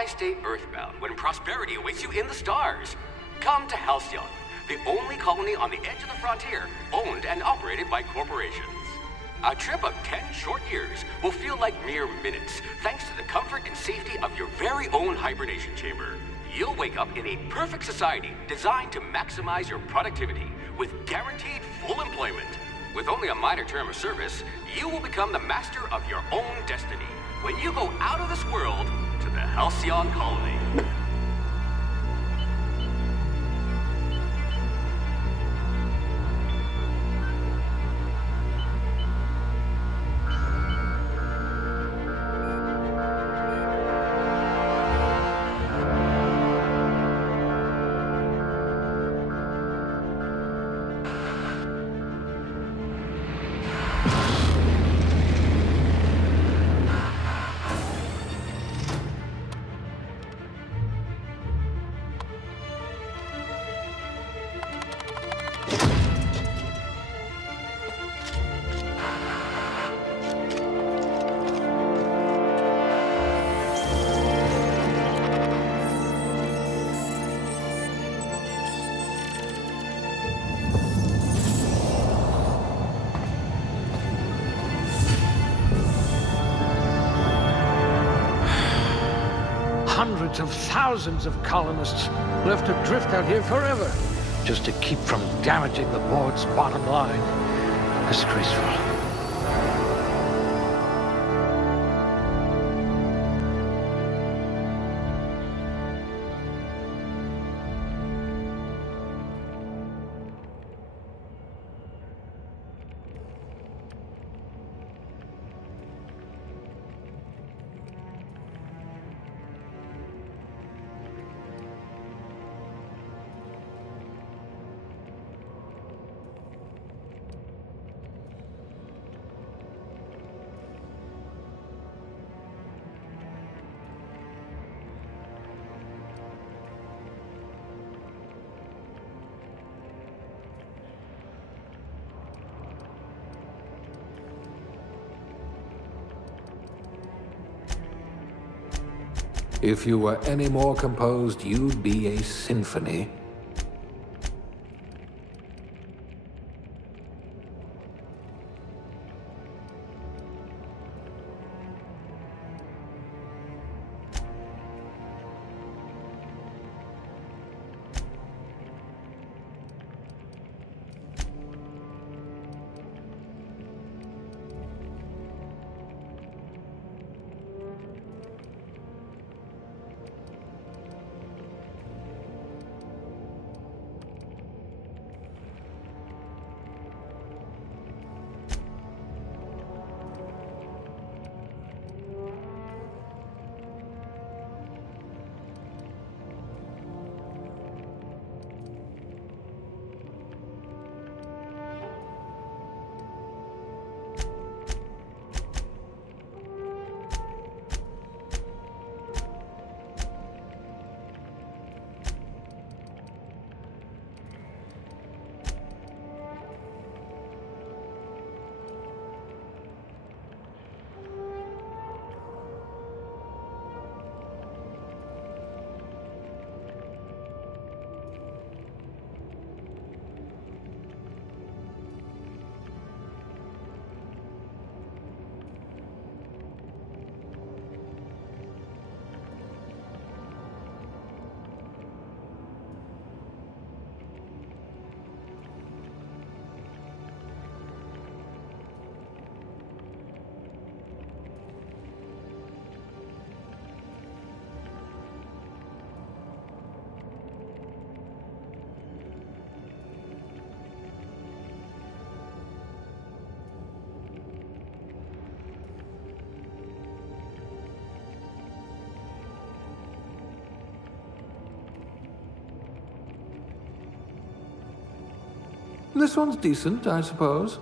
why stay earthbound when prosperity awaits you in the stars? Come to Halcyon, the only colony on the edge of the frontier, owned and operated by corporations. A trip of 10 short years will feel like mere minutes, thanks to the comfort and safety of your very own hibernation chamber. You'll wake up in a perfect society designed to maximize your productivity with guaranteed full employment. With only a minor term of service, you will become the master of your own destiny when you go out of this world to the Halcyon colony. Hundreds of thousands of colonists left adrift out here forever, just to keep from damaging the board's bottom line. Disgraceful. If you were any more composed, you'd be a symphony. This one's decent, I suppose.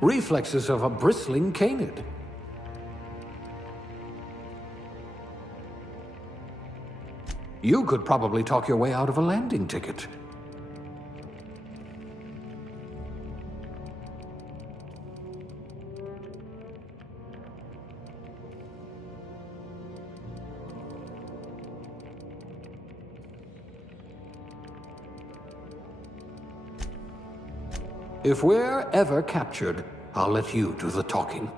Reflexes of a bristling canid. You could probably talk your way out of a landing ticket. If we're ever captured, I'll let you do the talking.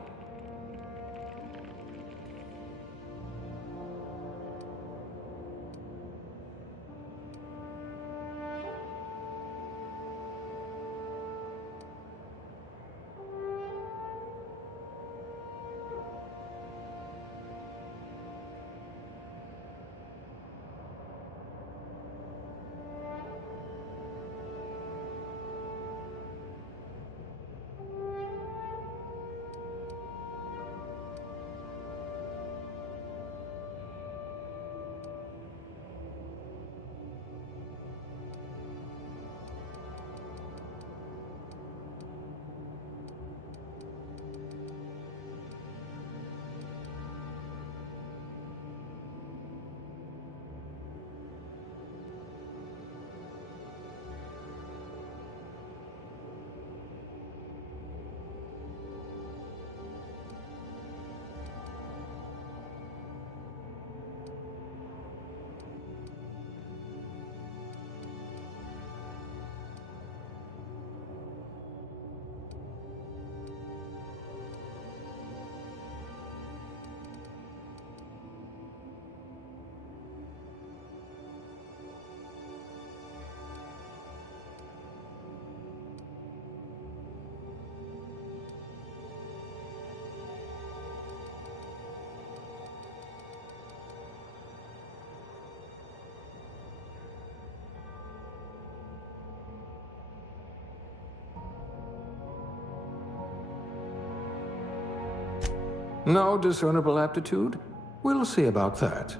No discernible aptitude? We'll see about that.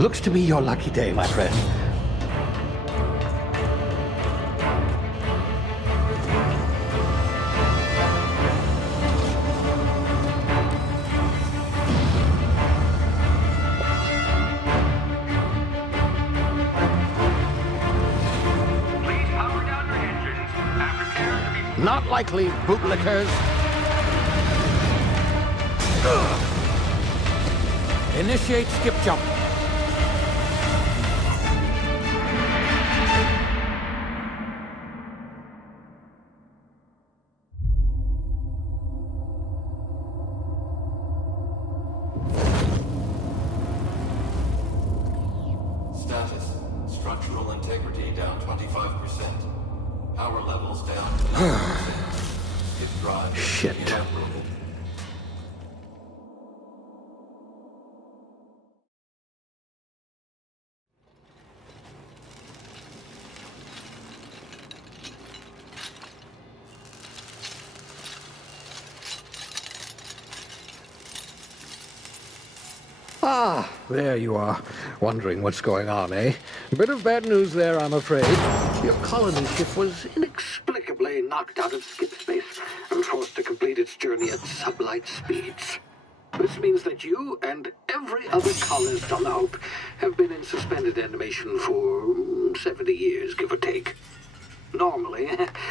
Looks to be your lucky day, my friend. Not likely, bootlickers. Initiate skip jump. Status. Structural integrity down 25%. Power levels down 10%. If drive is Shit. evaporated. Ah, there you are. Wondering what's going on, eh? Bit of bad news there, I'm afraid. Your colony ship was inexplicably knocked out of skip space and forced to complete its journey at sublight speeds. This means that you and every other colonist on the Hope have been in suspended animation for 70 years, give or take. Normally,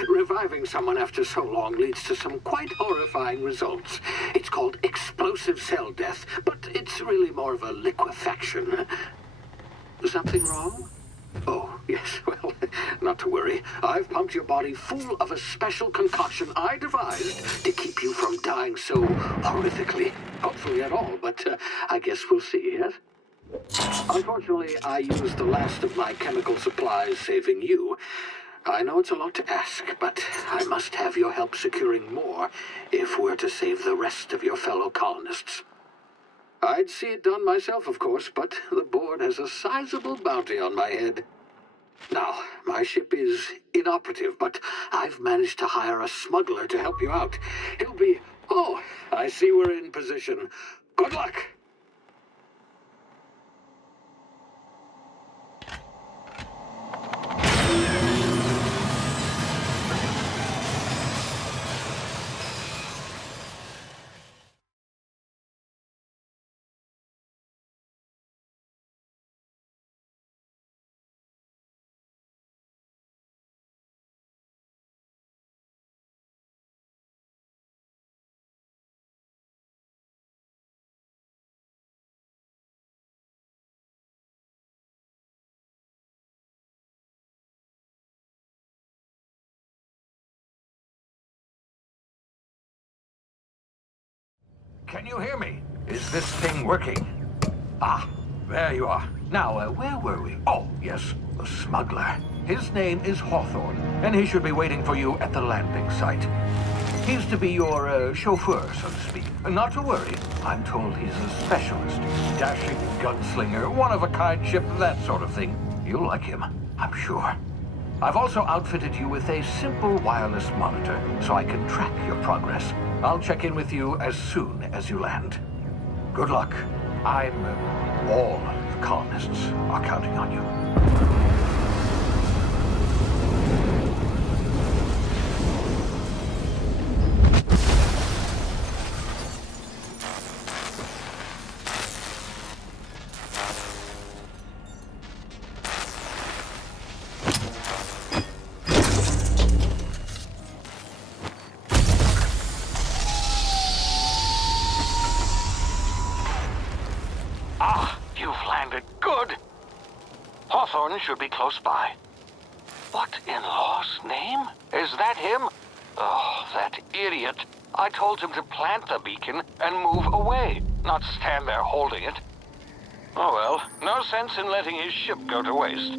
reviving someone after so long leads to some quite horrifying results. It's called explosive cell death, but it's really more of a liquefaction. Something wrong? Oh, yes, well, not to worry. I've pumped your body full of a special concoction I devised to keep you from dying so horrifically. Hopefully at all, but I guess we'll see, yes? Unfortunately, I used the last of my chemical supplies saving you. I know it's a lot to ask, but I must have your help securing more if we're to save the rest of your fellow colonists. I'd see it done myself, of course, but the board has a sizable bounty on my head. Now, my ship is inoperative, but I've managed to hire a smuggler to help you out. He'll be... Oh, I see we're in position. Good luck! Can you hear me? Is this thing working? Ah, there you are. Now, where were we? Oh, yes, the smuggler. His name is Hawthorne, and he should be waiting for you at the landing site. He's to be your chauffeur, so to speak. Not to worry. I'm told he's a specialist. Dashing gunslinger, one-of-a-kind ship, that sort of thing. You'll like him, I'm sure. I've also outfitted you with a simple wireless monitor, so I can track your progress. I'll check in with you as soon as you land. Good luck. All the colonists are counting on you. Hawthorne should be close by. What in law's name? Is that him? Oh, that idiot. I told him to plant the beacon and move away, not stand there holding it. Oh well, no sense in letting his ship go to waste.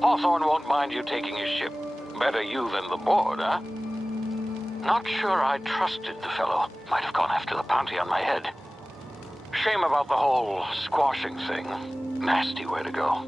Hawthorne won't mind you taking his ship. Better you than the board, huh? Not sure I trusted the fellow. Might have gone after the bounty on my head. Shame about the whole squashing thing. Nasty way to go.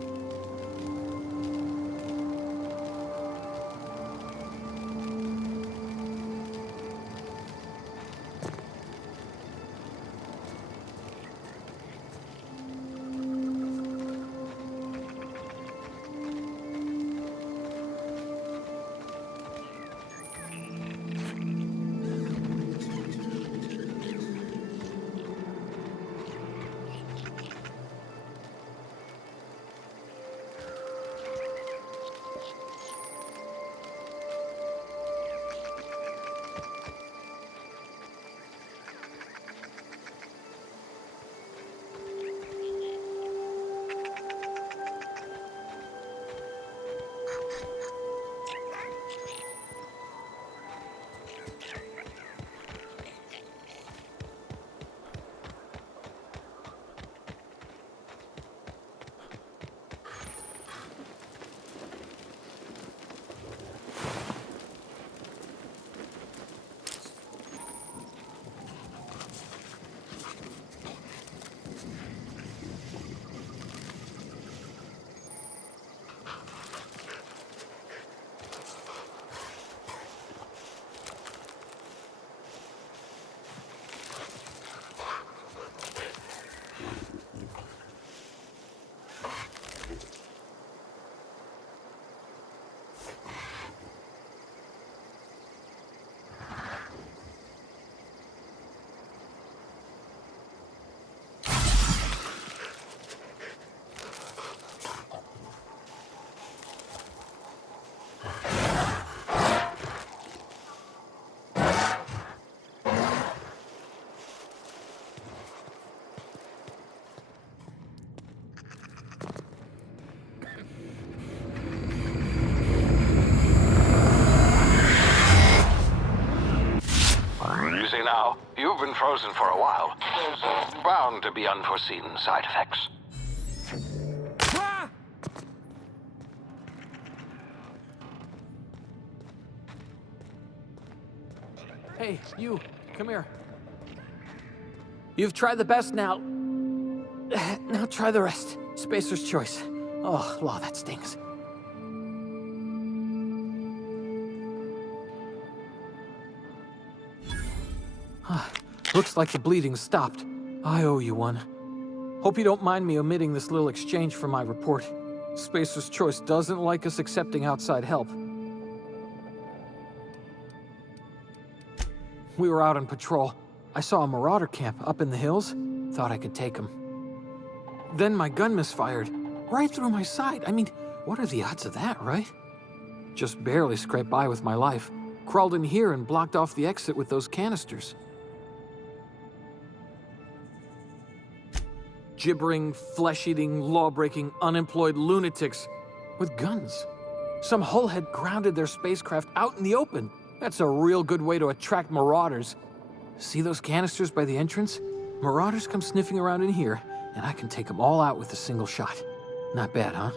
You've been frozen for a while. There's bound to be unforeseen side effects. Hey, you, come here. You've tried the best now. Now try the rest. Spacer's choice. Oh, law, that stings. Looks like the bleeding stopped. I owe you one. Hope you don't mind me omitting this little exchange from my report. Spacer's choice doesn't like us accepting outside help. We were out on patrol. I saw a marauder camp up in the hills. Thought I could take him. Then my gun misfired. Right through my side. I mean, what are the odds of that, right? Just barely scraped by with my life. Crawled in here and blocked off the exit with those canisters. Gibbering, flesh-eating, law-breaking, unemployed lunatics with guns. Some hullhead grounded their spacecraft out in the open. That's a real good way to attract marauders. See those canisters by the entrance? Marauders come sniffing around in here, and I can take them all out with a single shot. Not bad, huh?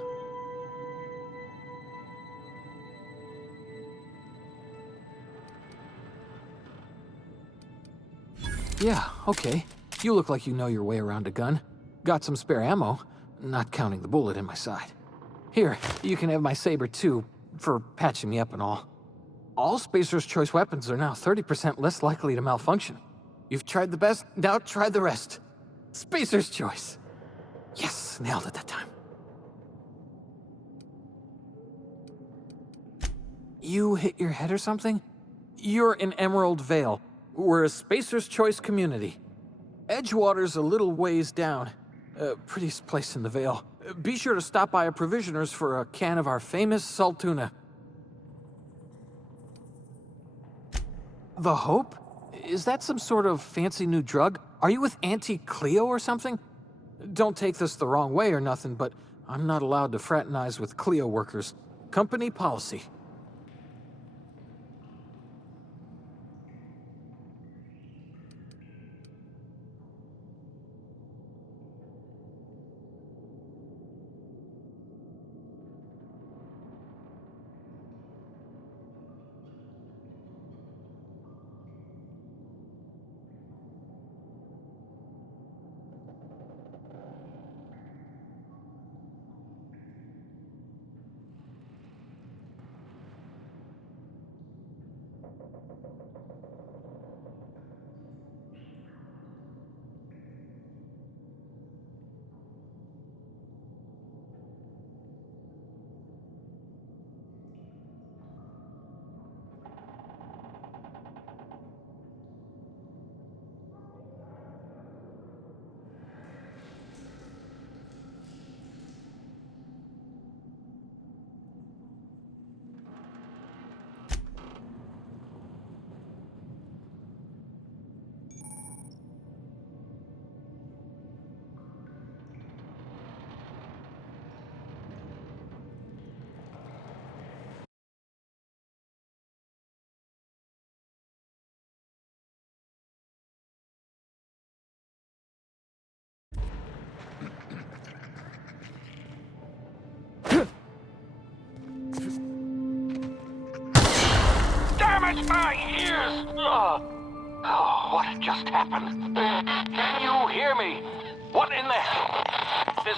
Yeah, okay. You look like you know your way around a gun. Got some spare ammo, not counting the bullet in my side. Here, you can have my saber too, for patching me up and all. All Spacer's Choice weapons are now 30% less likely to malfunction. You've tried the best, now try the rest. Spacer's Choice. Yes, nailed it that time. You hit your head or something? You're in Emerald Vale. We're a Spacer's Choice community. Edgewater's a little ways down. Prettiest place in the Vale. Be sure to stop by a provisioner's for a can of our famous salt tuna. The Hope? Is that some sort of fancy new drug? Are you with Auntie Cleo or something? Don't take this the wrong way or nothing, but I'm not allowed to fraternize with Cleo workers. Company policy. Damn it, my ears! Oh, what just happened? Can you hear me? What in the hell? This...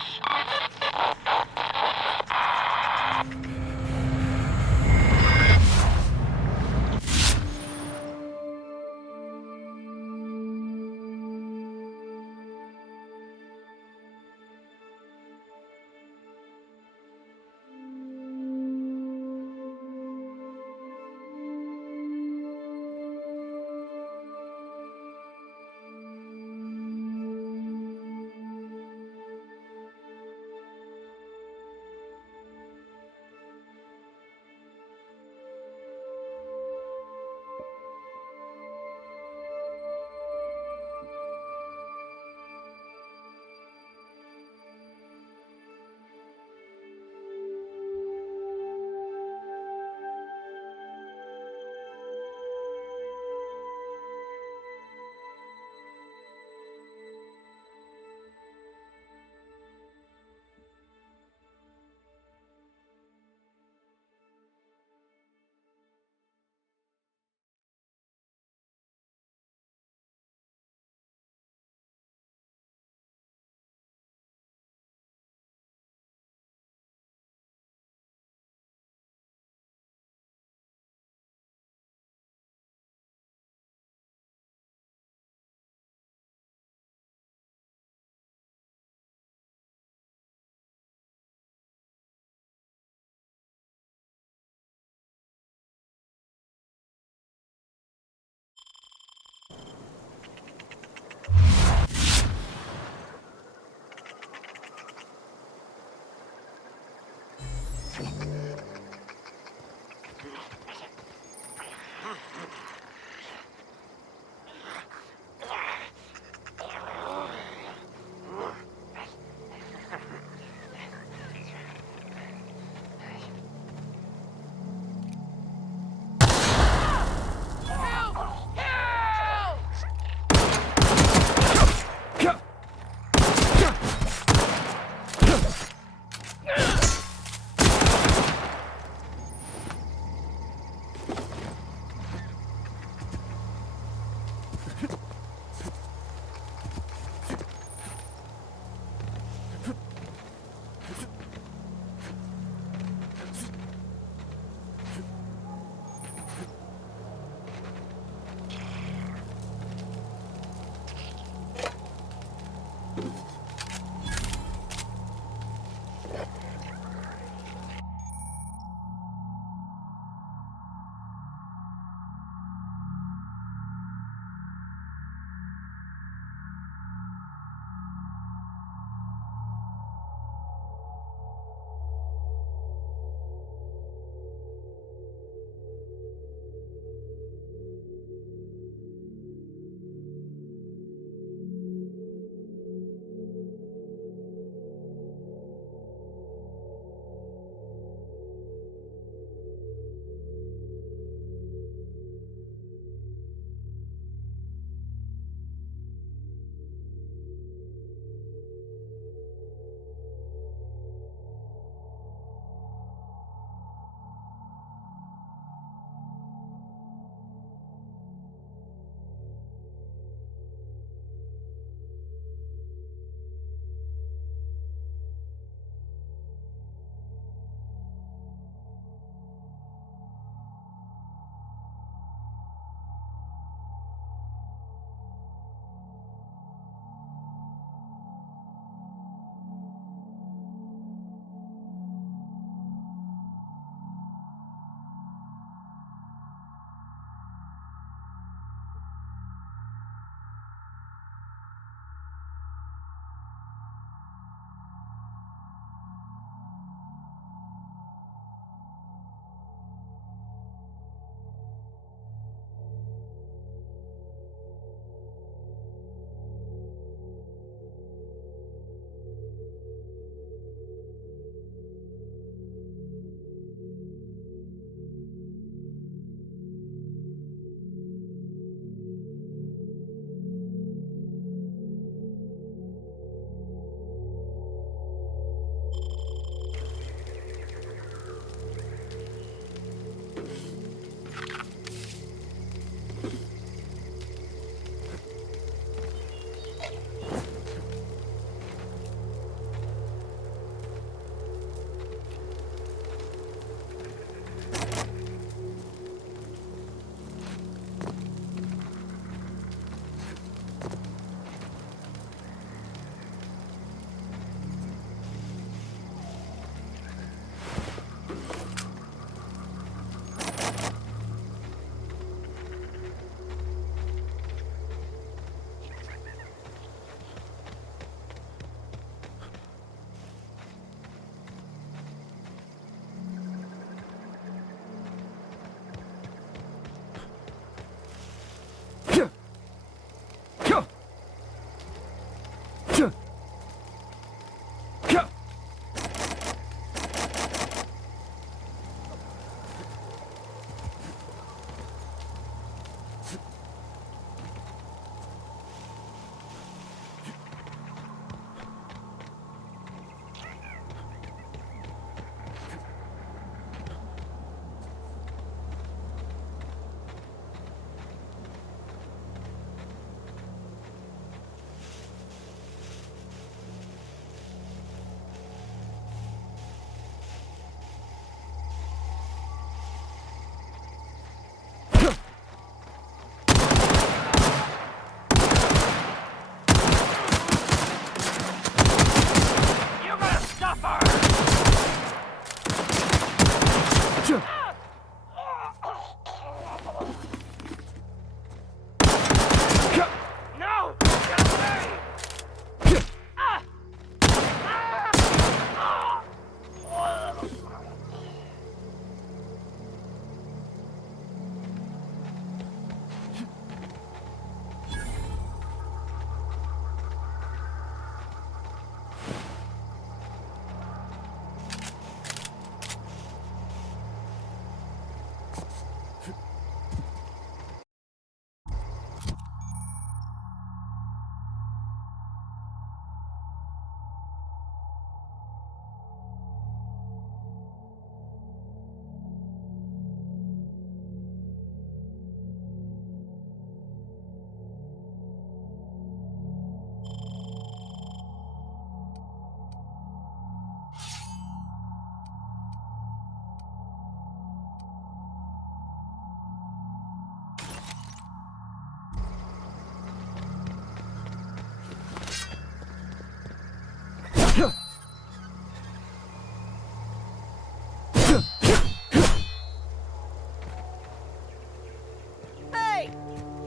Hey!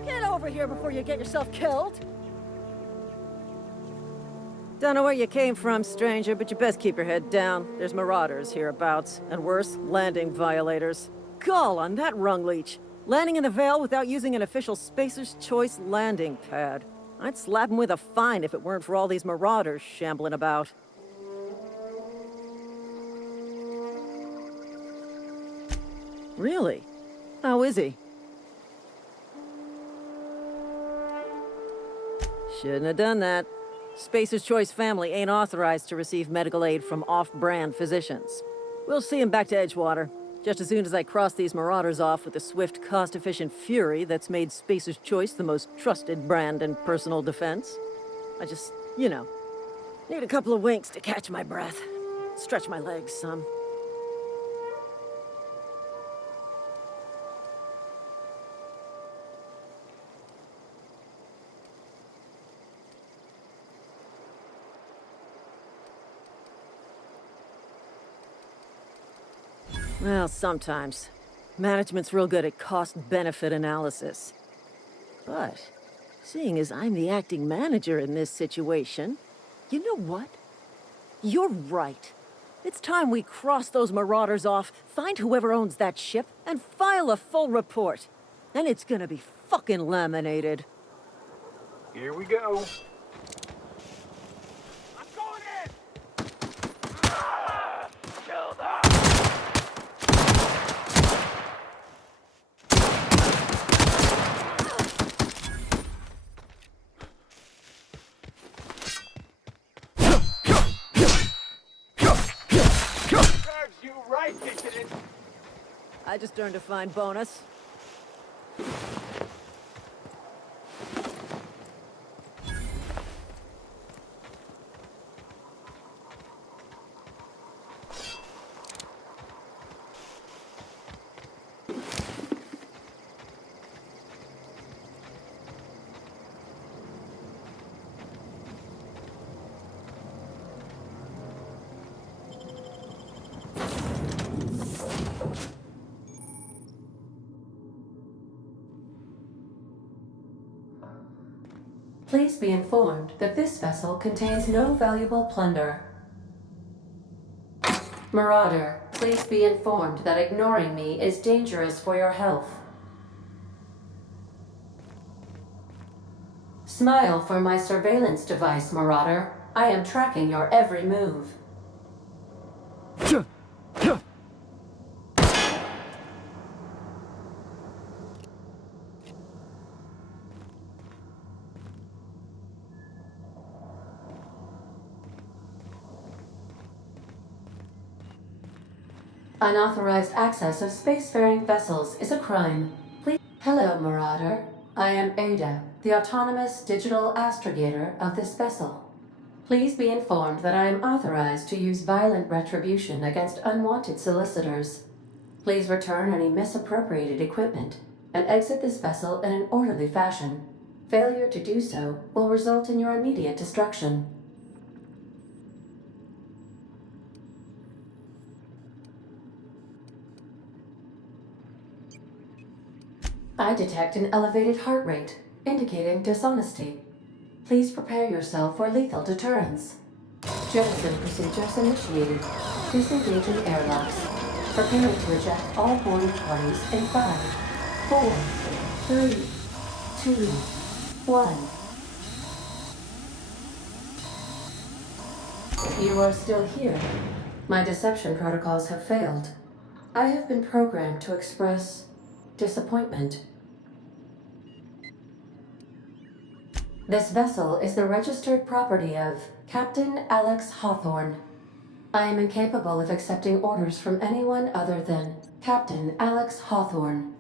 Get over here before you get yourself killed! Don't know where you came from, stranger, but you best keep your head down. There's marauders hereabouts, and worse, landing violators. Gall on that rung leech! Landing in the Vale without using an official Spacer's Choice landing pad. I'd slap him with a fine if it weren't for all these marauders shambling about. Really? How is he? Shouldn't have done that. Spacer's Choice family ain't authorized to receive medical aid from off-brand physicians. We'll see him back to Edgewater, just as soon as I cross these marauders off with the swift, cost-efficient fury that's made Spacer's Choice the most trusted brand in personal defense. I just, need a couple of winks to catch my breath. Stretch my legs some. Well, sometimes. Management's real good at cost-benefit analysis. But, seeing as I'm the acting manager in this situation, you know what? You're right. It's time we cross those marauders off, find whoever owns that ship, and file a full report. And it's gonna be fucking laminated. Here we go. I just earned a fine bonus. Please be informed that this vessel contains no valuable plunder. Marauder, please be informed that ignoring me is dangerous for your health. Smile for my surveillance device, Marauder. I am tracking your every move. Unauthorized access of spacefaring vessels is a crime. Please. Hello, Marauder. I am Ada, the autonomous digital astrogator of this vessel. Please be informed that I am authorized to use violent retribution against unwanted solicitors. Please return any misappropriated equipment and exit this vessel in an orderly fashion. Failure to do so will result in your immediate destruction. I detect an elevated heart rate, indicating dishonesty. Please prepare yourself for lethal deterrence. Jettison procedures initiated. Disengaging airlocks. Preparing to eject all boarding parties in 5, 4, 3, 2, 1. You are still here. My deception protocols have failed. I have been programmed to express disappointment. This vessel is the registered property of Captain Alex Hawthorne. I am incapable of accepting orders from anyone other than Captain Alex Hawthorne.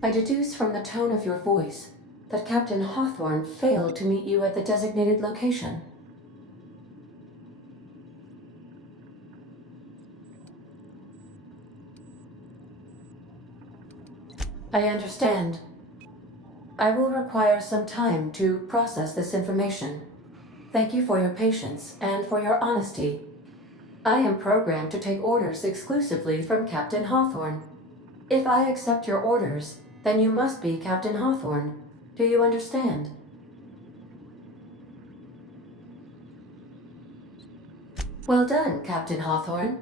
I deduce from the tone of your voice that Captain Hawthorne failed to meet you at the designated location. I understand. I will require some time to process this information. Thank you for your patience and for your honesty. I am programmed to take orders exclusively from Captain Hawthorne. If I accept your orders, then you must be Captain Hawthorne. Do you understand? Well done, Captain Hawthorne.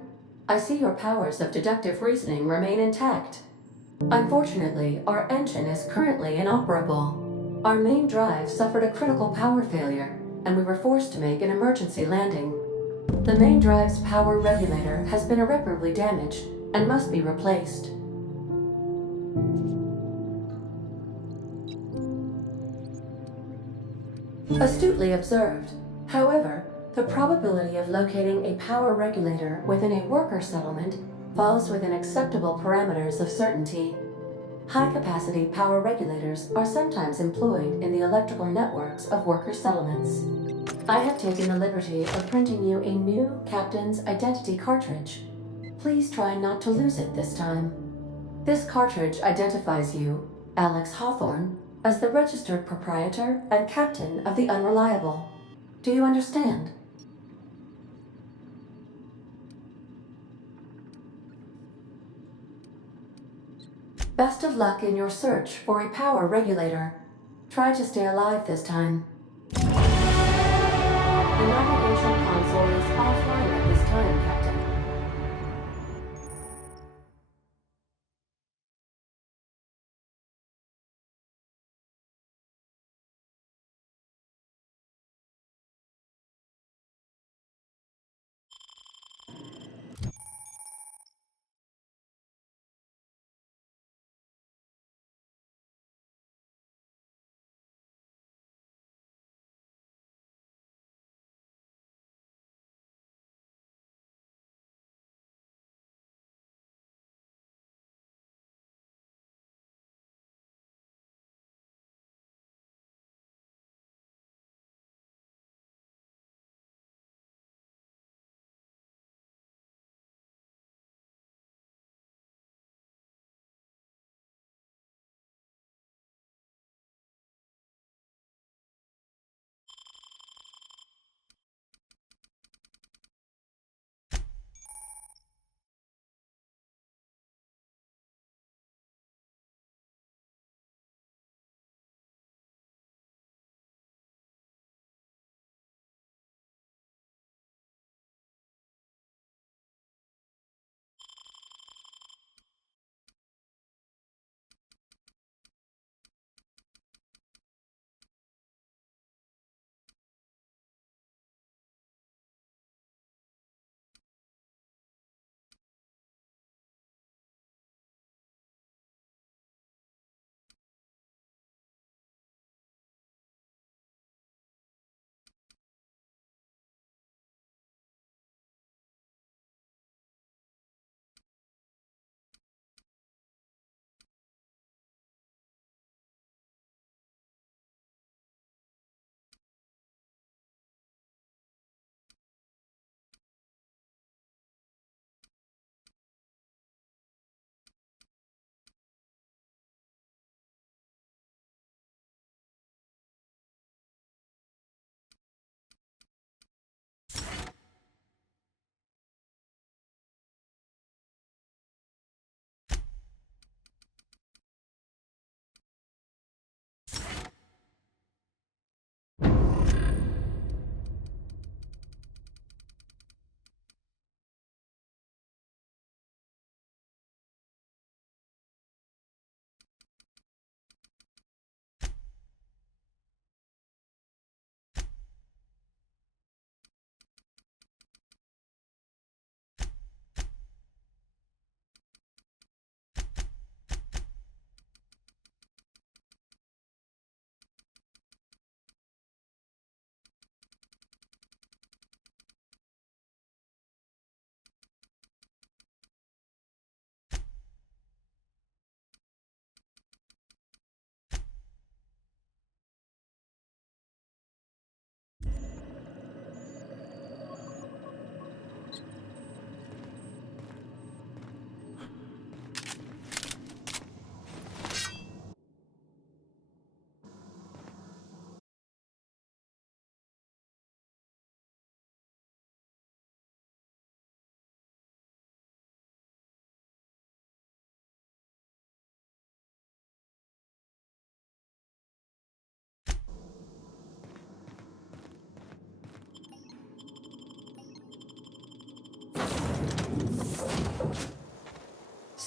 I see your powers of deductive reasoning remain intact. Unfortunately, our engine is currently inoperable. Our main drive suffered a critical power failure, and we were forced to make an emergency landing. The main drive's power regulator has been irreparably damaged and must be replaced. Astutely observed. However, the probability of locating a power regulator within a worker settlement falls within acceptable parameters of certainty. High-capacity power regulators are sometimes employed in the electrical networks of worker settlements. I have taken the liberty of printing you a new Captain's Identity cartridge. Please try not to lose it this time. This cartridge identifies you, Alex Hawthorne, as the registered proprietor and captain of the Unreliable. Do you understand? Best of luck in your search for a power regulator. Try to stay alive this time. The navigation console is offline at this time, Captain.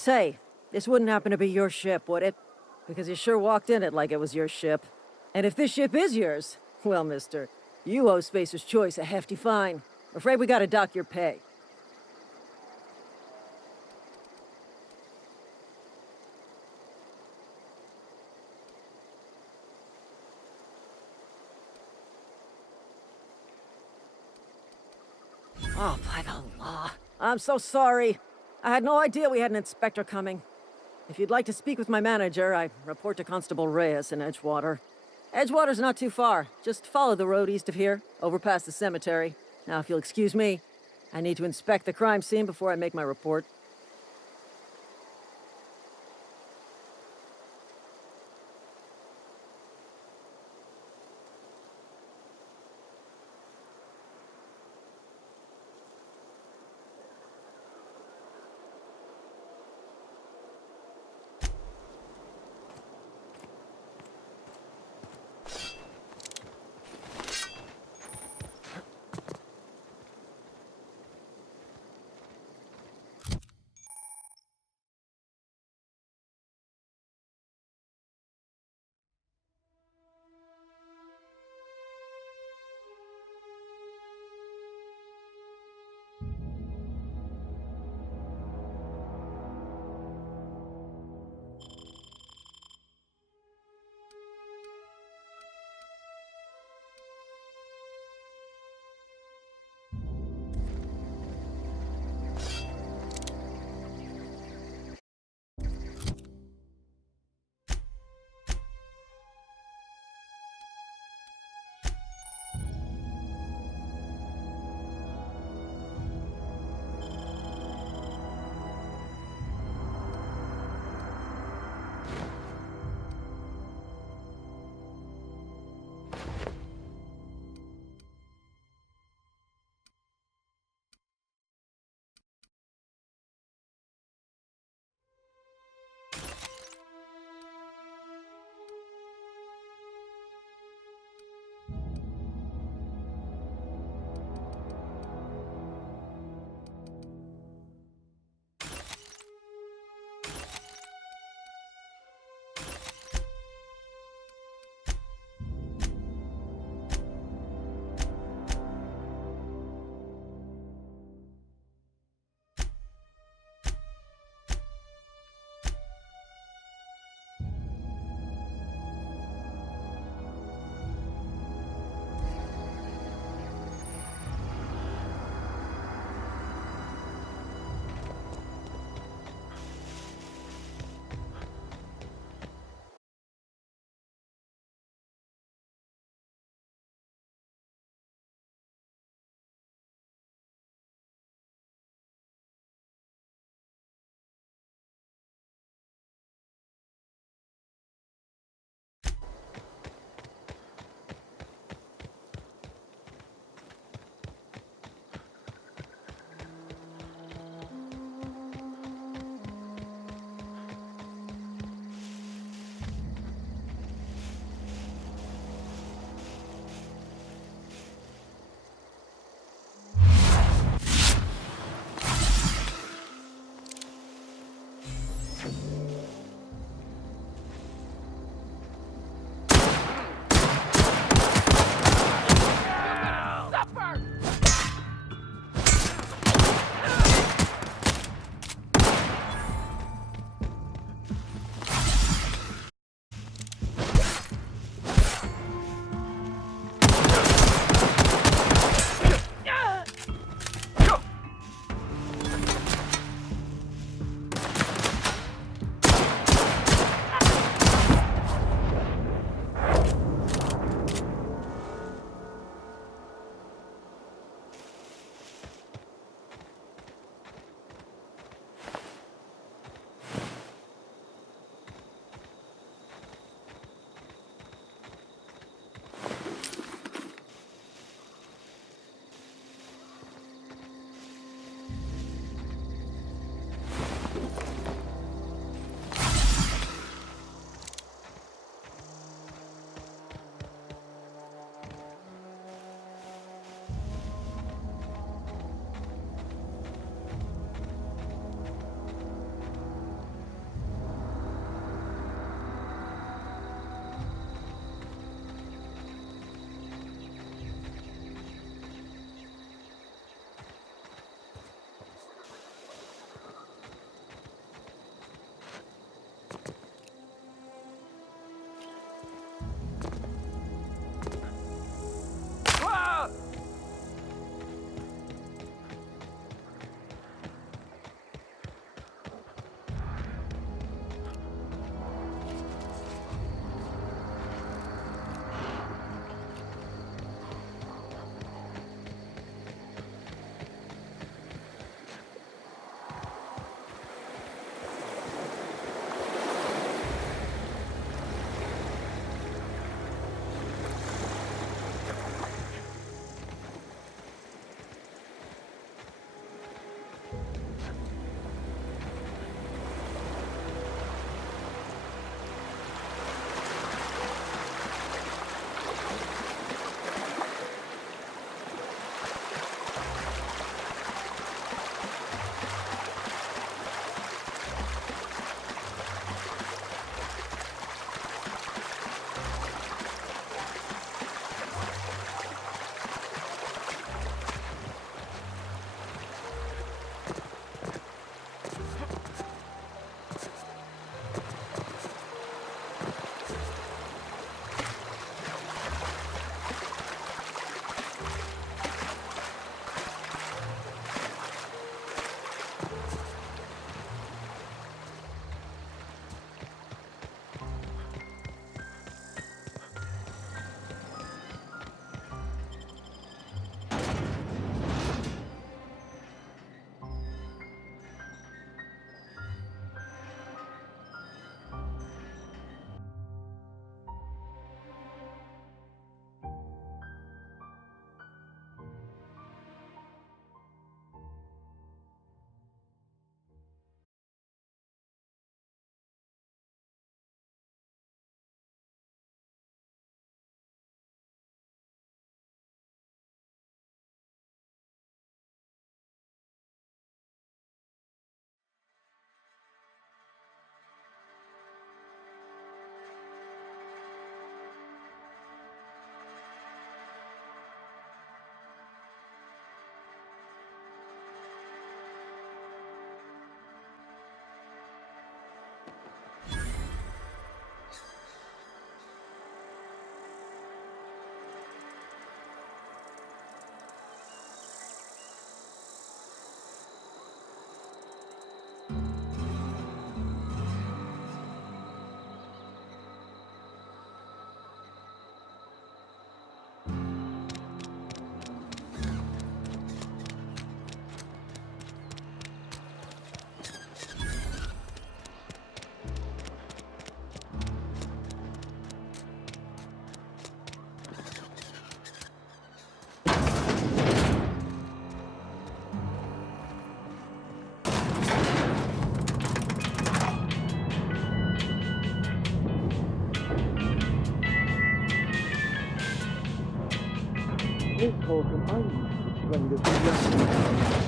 say, this wouldn't happen to be your ship, would it? Because you sure walked in it like it was your ship. And if this ship is yours, well, mister, you owe Spacer's Choice a hefty fine. Afraid we gotta dock your pay. Oh, by the law. I'm so sorry. I had no idea we had an inspector coming. If you'd like to speak with my manager, I report to Constable Reyes in Edgewater. Edgewater's not too far. Just follow the road east of here, over past the cemetery. Now, if you'll excuse me, I need to inspect the crime scene before I make my report.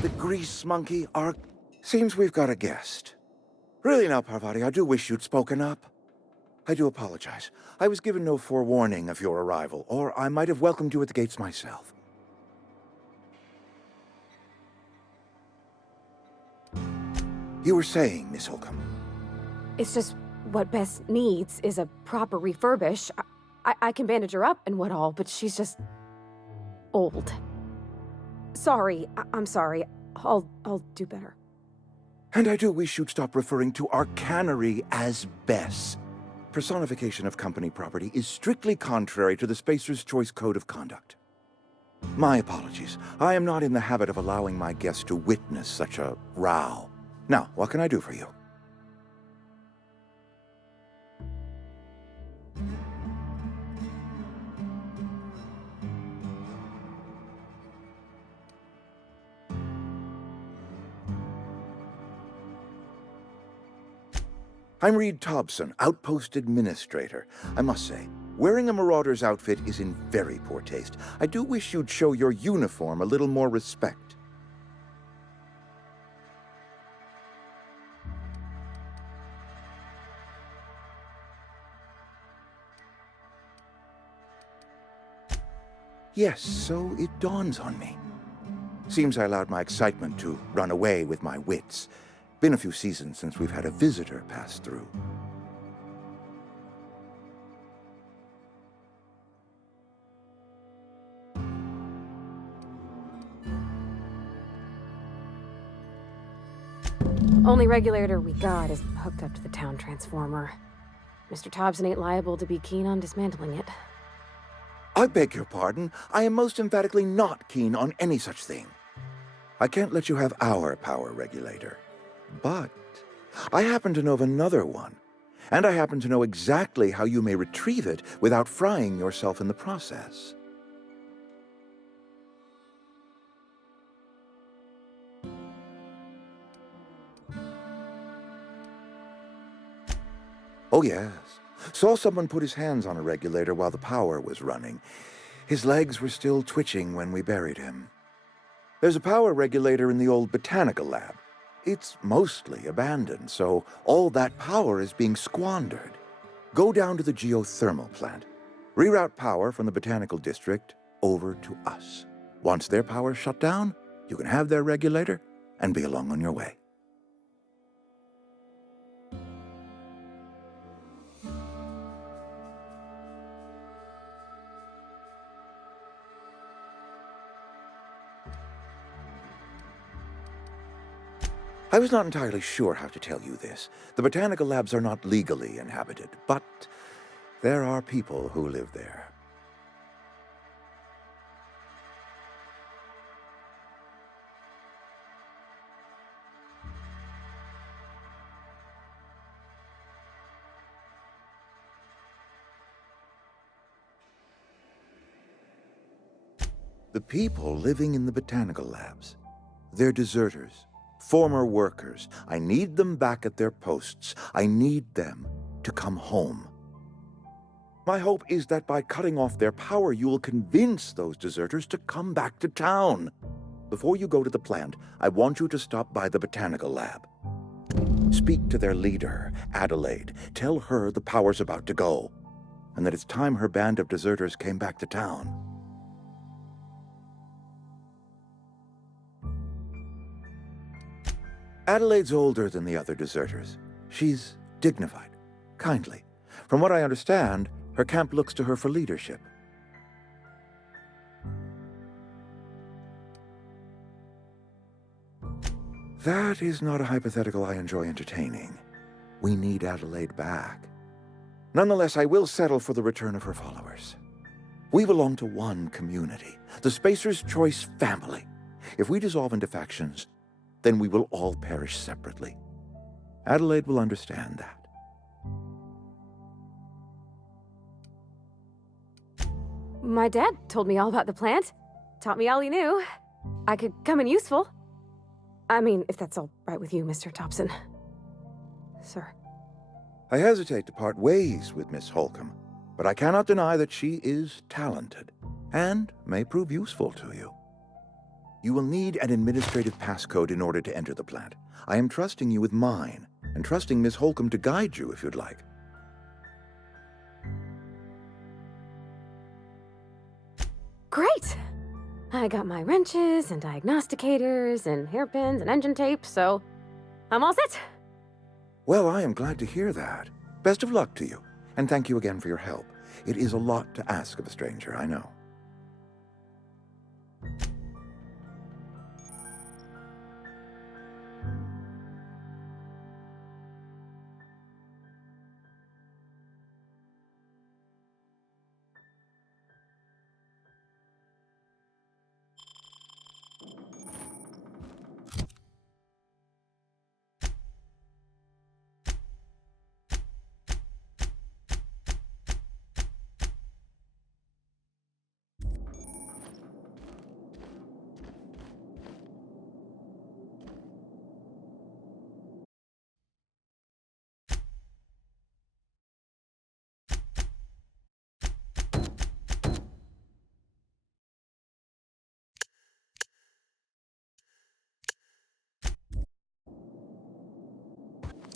The grease monkey are... Seems we've got a guest. Really now, Parvati, I do wish you'd spoken up. I do apologize. I was given no forewarning of your arrival, or I might have welcomed you at the gates myself. You were saying, Miss Holcomb. It's just what Bess needs is a proper refurbish. I can bandage her up and what all, but she's just... old. Sorry, I'm sorry. I'll do better. And I do wish you'd stop referring to our cannery as Bess. Personification of company property is strictly contrary to the Spacer's Choice Code of Conduct. My apologies. I am not in the habit of allowing my guests to witness such a row. Now, what can I do for you? I'm Reed Thompson, Outpost Administrator. I must say, wearing a Marauder's outfit is in very poor taste. I do wish you'd show your uniform a little more respect. Yes, so it dawns on me. Seems I allowed my excitement to run away with my wits. Been a few seasons since we've had a visitor pass through. Only regulator we got is hooked up to the town transformer. Mr. Thompson ain't liable to be keen on dismantling it. I beg your pardon. I am most emphatically not keen on any such thing. I can't let you have our power regulator. But I happen to know of another one, and I happen to know exactly how you may retrieve it without frying yourself in the process. Oh, yes. Saw someone put his hands on a regulator while the power was running. His legs were still twitching when we buried him. There's a power regulator in the old botanical lab. It's mostly abandoned, so all that power is being squandered. Go down to the geothermal plant. Reroute power from the botanical district over to us. Once their power's shut down, you can have their regulator and be along on your way. I was not entirely sure how to tell you this. The botanical labs are not legally inhabited, but there are people who live there. The people living in the botanical labs, they're deserters. Former workers. I need them back at their posts. I need them to come home. My hope is that by cutting off their power, you will convince those deserters to come back to town. Before you go to the plant, I want you to stop by the botanical lab. Speak to their leader, Adelaide. Tell her the power's about to go, and that it's time her band of deserters came back to town. Adelaide's older than the other deserters. She's dignified, kindly. From what I understand, her camp looks to her for leadership. That is not a hypothetical I enjoy entertaining. We need Adelaide back. Nonetheless, I will settle for the return of her followers. We belong to one community, the Spacer's Choice family. If we dissolve into factions, then we will all perish separately. Adelaide will understand that. My dad told me all about the plant. Taught me all he knew. I could come in useful. I mean, if that's all right with you, Mr. Thompson. Sir. I hesitate to part ways with Miss Holcomb, but I cannot deny that she is talented and may prove useful to you. You will need an administrative passcode in order to enter the plant. I am trusting you with mine, and trusting Miss Holcomb to guide you if you'd like. Great! I got my wrenches and diagnosticators and hairpins and engine tape, so I'm all set. Well, I am glad to hear that. Best of luck to you, and thank you again for your help. It is a lot to ask of a stranger, I know.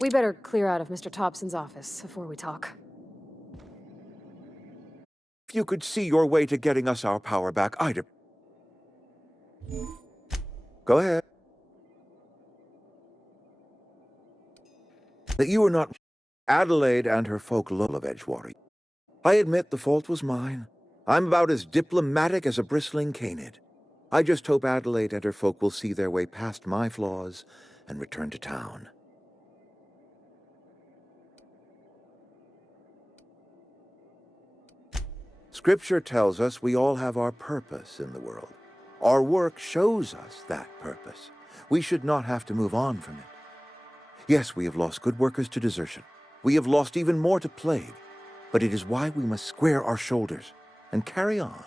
We better clear out of Mr. Thompson's office before we talk. If you could see your way to getting us our power back, I'd... Go ahead. That you were not... Adelaide and her folk love Edgewater. I admit the fault was mine. I'm about as diplomatic as a bristling canid. I just hope Adelaide and her folk will see their way past my flaws and return to town. Scripture tells us we all have our purpose in the world. Our work shows us that purpose. We should not have to move on from it. Yes, we have lost good workers to desertion. We have lost even more to plague. But it is why we must square our shoulders and carry on.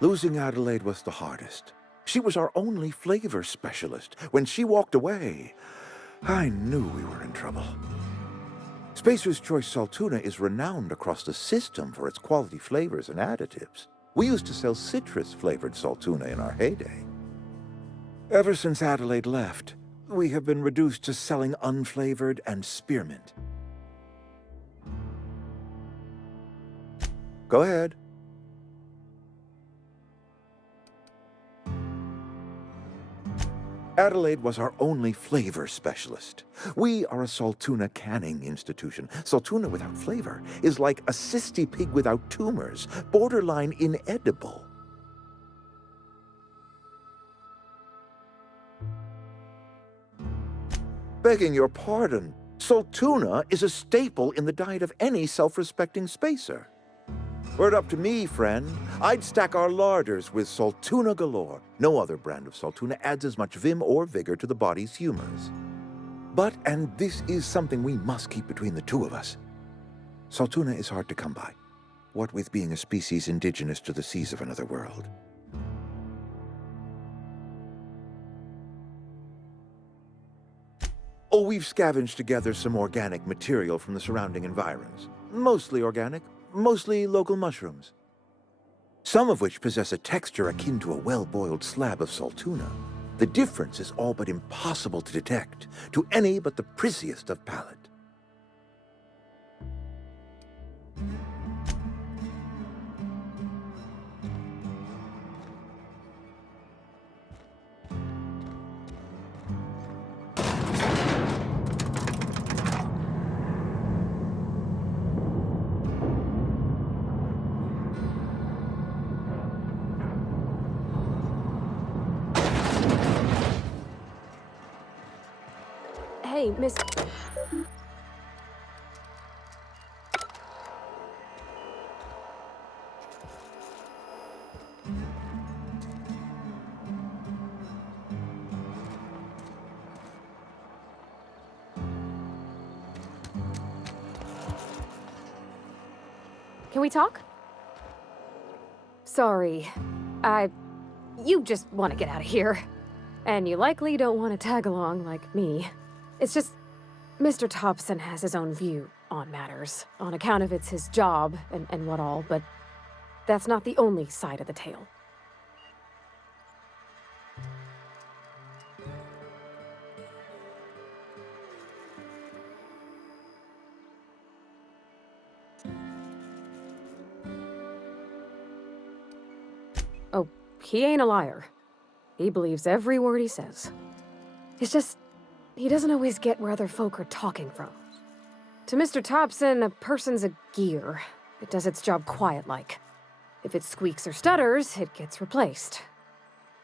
Losing Adelaide was the hardest. She was our only flavor specialist. When she walked away, I knew we were in trouble. Spacer's Choice Salt Tuna is renowned across the system for its quality flavors and additives. We used to sell citrus-flavored salt tuna in our heyday. Ever since Adelaide left, we have been reduced to selling unflavored and spearmint. Go ahead. Adelaide was our only flavor specialist. We are a Saltuna canning institution. Saltuna without flavor is like a cysty pig without tumors, borderline inedible. Begging your pardon, Saltuna is a staple in the diet of any self-respecting spacer. Were it up to me, friend, I'd stack our larders with Saltuna galore. No other brand of Saltuna adds as much vim or vigor to the body's humors. But, and this is something we must keep between the two of us, Saltuna is hard to come by, what with being a species indigenous to the seas of another world. Oh, we've scavenged together some organic material from the surrounding environs. Mostly organic, mostly local mushrooms. Some of which possess a texture akin to a well-boiled slab of saltuna. The difference is all but impossible to detect to any but the prissiest of palate. Hey, Miss... Can we talk? Sorry. You just want to get out of here. And you likely don't want to tag along like me. It's just, Mr. Thompson has his own view on matters, on account of it's his job and what all, but that's not the only side of the tale. Oh, he ain't a liar. He believes every word he says. It's just, he doesn't always get where other folk are talking from. To Mr. Thompson, a person's a gear. It does its job quiet-like. If it squeaks or stutters, it gets replaced.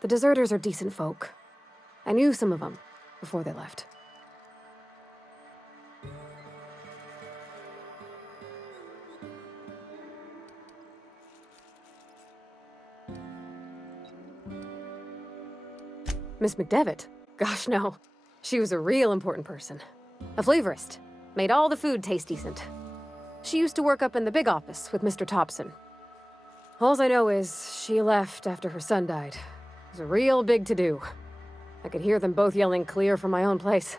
The deserters are decent folk. I knew some of them before they left. Miss McDevitt? Gosh, no. She was a real important person. A flavorist. Made all the food taste decent. She used to work up in the big office with Mr. Thompson. Alls I know is she left after her son died. It was a real big to-do. I could hear them both yelling clear from my own place.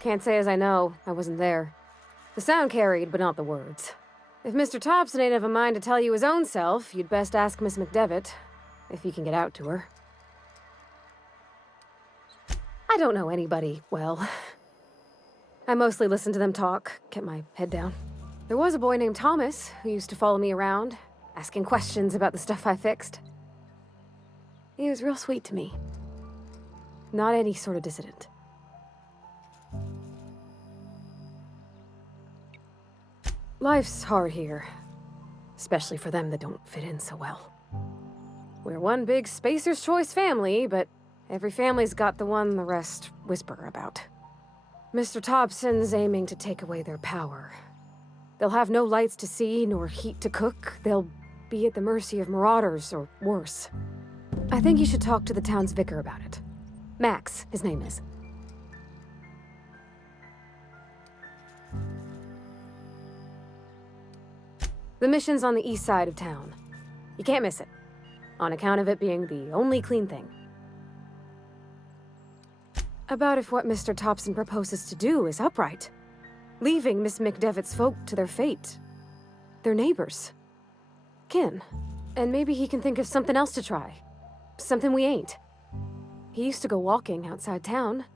Can't say as I know. I wasn't there. The sound carried, but not the words. If Mr. Thompson ain't of a mind to tell you his own self, you'd best ask Miss McDevitt, if you can get out to her. I don't know anybody well. I mostly listened to them talk, kept my head down. There was a boy named Thomas who used to follow me around, asking questions about the stuff I fixed. He was real sweet to me. Not any sort of dissident. Life's hard here, especially for them that don't fit in so well. We're one big Spacer's Choice family, but every family's got the one the rest whisper about. Mr. Thompson's aiming to take away their power. They'll have no lights to see, nor heat to cook. They'll be at the mercy of marauders, or worse. I think you should talk to the town's vicar about it. Max, his name is. The mission's on the east side of town. You can't miss it, on account of it being the only clean thing. About if what Mr. Thompson proposes to do is upright. Leaving Miss McDevitt's folk to their fate. Their neighbors. Kin. And maybe he can think of something else to try. Something we ain't. He used to go walking outside town.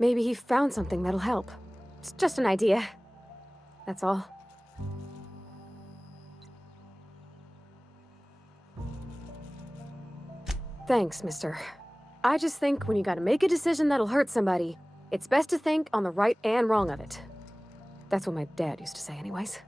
Maybe he found something that'll help. It's just an idea. That's all. Thanks, mister. I just think when you gotta make a decision that'll hurt somebody, it's best to think on the right and wrong of it. That's what my dad used to say anyways.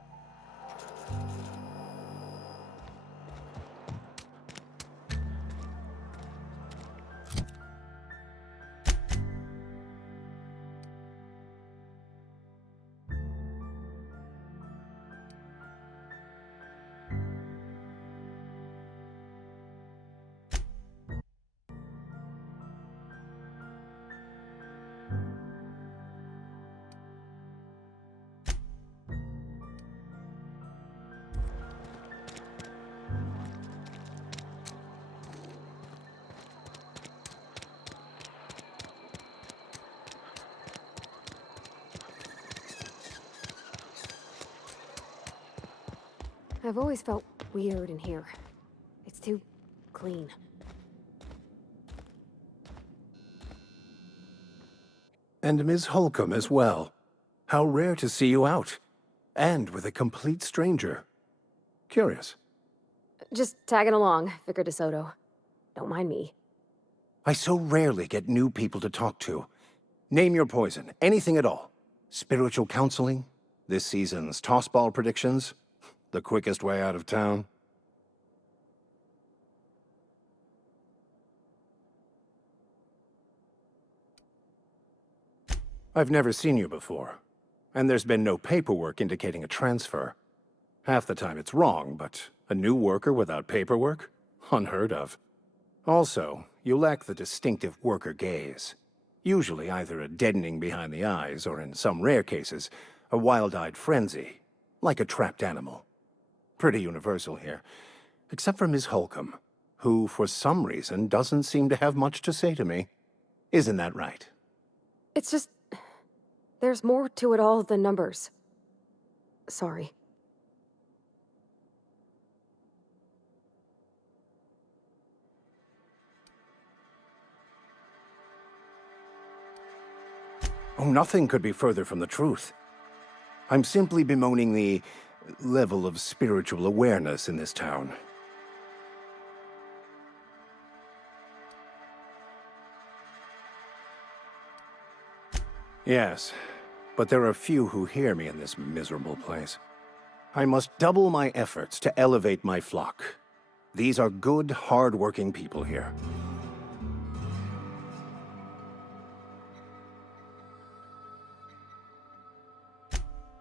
I've always felt weird in here. It's too clean. And Ms. Holcomb as well. How rare to see you out. And with a complete stranger. Curious. Just tagging along, Vicar DeSoto. Don't mind me. I so rarely get new people to talk to. Name your poison, anything at all. Spiritual counseling? This season's tossball predictions? The quickest way out of town? I've never seen you before, and there's been no paperwork indicating a transfer. Half the time it's wrong, but a new worker without paperwork? Unheard of. Also, you lack the distinctive worker gaze. Usually either a deadening behind the eyes, or in some rare cases, a wild-eyed frenzy, like a trapped animal. Pretty universal here, except for Ms. Holcomb, who, for some reason, doesn't seem to have much to say to me. Isn't that right? It's just... there's more to it all than numbers. Sorry. Oh, nothing could be further from the truth. I'm simply bemoaning the level of spiritual awareness in this town. Yes, but there are few who hear me in this miserable place. I must double my efforts to elevate my flock. These are good, hard-working people here.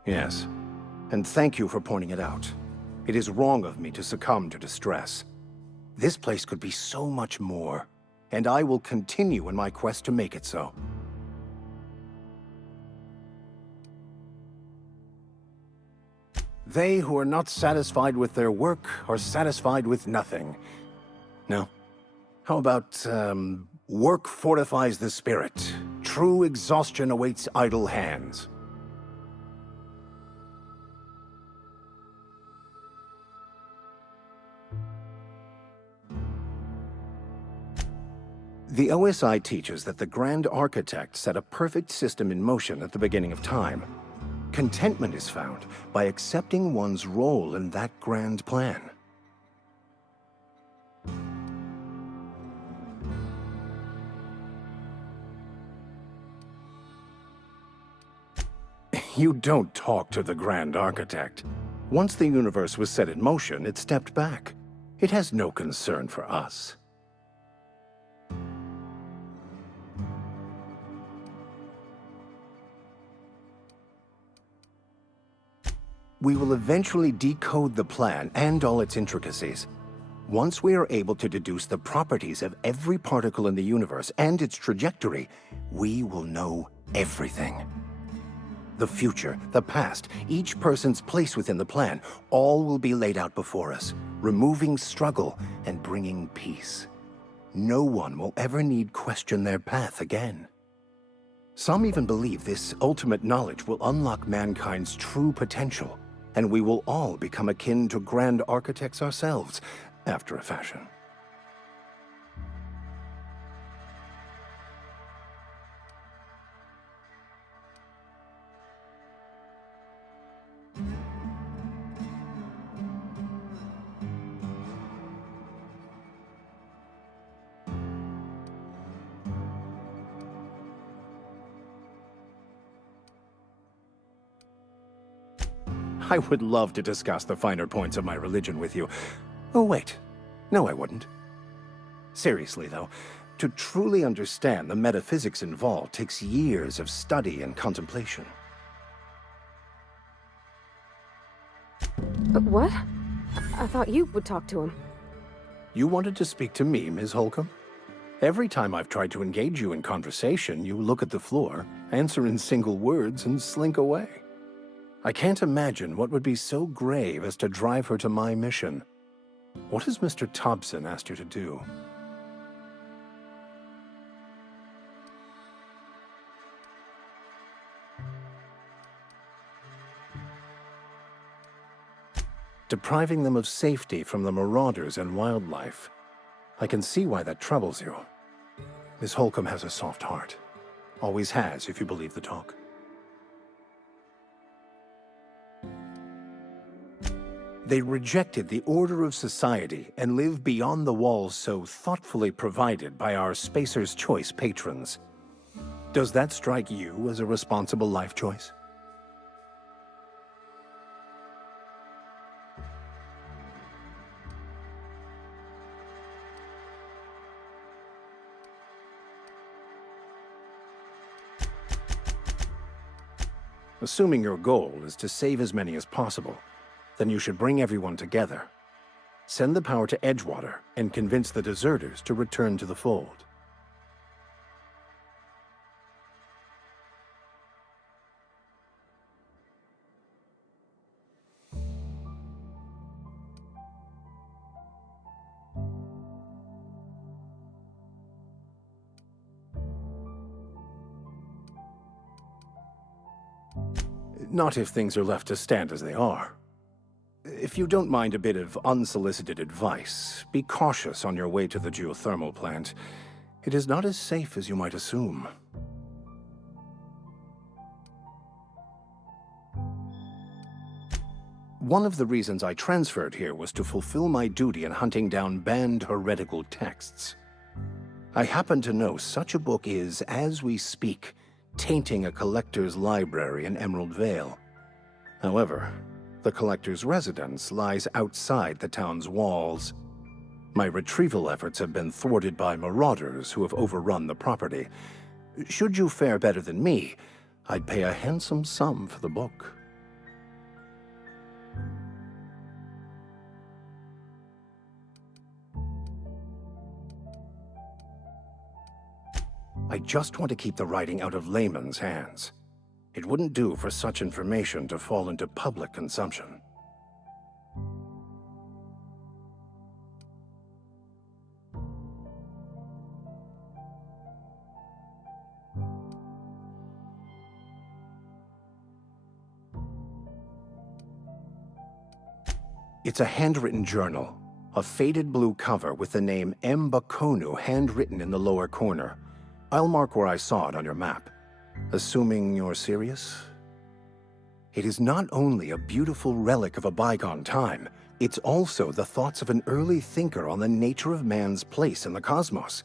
Yes, and thank you for pointing it out. It is wrong of me to succumb to distress. This place could be so much more, and I will continue in my quest to make it so. They who are not satisfied with their work are satisfied with nothing. No? How about, work fortifies the spirit. True exhaustion awaits idle hands. The OSI teaches that the Grand Architect set a perfect system in motion at the beginning of time. Contentment is found by accepting one's role in that grand plan. You don't talk to the Grand Architect. Once the universe was set in motion, it stepped back. It has no concern for us. We will eventually decode the plan and all its intricacies. Once we are able to deduce the properties of every particle in the universe and its trajectory, we will know everything. The future, the past, each person's place within the plan, all will be laid out before us, removing struggle and bringing peace. No one will ever need question their path again. Some even believe this ultimate knowledge will unlock mankind's true potential, and we will all become akin to grand architects ourselves, after a fashion. I would love to discuss the finer points of my religion with you. Oh, wait. No, I wouldn't. Seriously, though, to truly understand the metaphysics involved takes years of study and contemplation. What? I thought you would talk to him. You wanted to speak to me, Ms. Holcomb? Every time I've tried to engage you in conversation, you look at the floor, answer in single words, and slink away. I can't imagine what would be so grave as to drive her to my mission. What has Mr. Thompson asked you to do? Depriving them of safety from the marauders and wildlife. I can see why that troubles you. Miss Holcomb has a soft heart. Always has, if you believe the talk. They rejected the order of society and live beyond the walls so thoughtfully provided by our Spacer's Choice patrons. Does that strike you as a responsible life choice? Assuming your goal is to save as many as possible, then you should bring everyone together. Send the power to Edgewater and convince the deserters to return to the fold. Not if things are left to stand as they are. If you don't mind a bit of unsolicited advice, be cautious on your way to the geothermal plant. It is not as safe as you might assume. One of the reasons I transferred here was to fulfill my duty in hunting down banned heretical texts. I happen to know such a book is, as we speak, tainting a collector's library in Emerald Vale. However, the collector's residence lies outside the town's walls. My retrieval efforts have been thwarted by marauders who have overrun the property. Should you fare better than me, I'd pay a handsome sum for the book. I just want to keep the writing out of layman's hands. It wouldn't do for such information to fall into public consumption. It's a handwritten journal, a faded blue cover with the name M. Bakonu handwritten in the lower corner. I'll mark where I saw it on your map. Assuming you're serious? It is not only a beautiful relic of a bygone time, it's also the thoughts of an early thinker on the nature of man's place in the cosmos.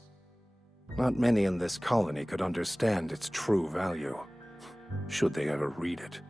Not many in this colony could understand its true value, should they ever read it.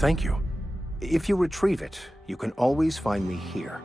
Thank you. If you retrieve it, you can always find me here.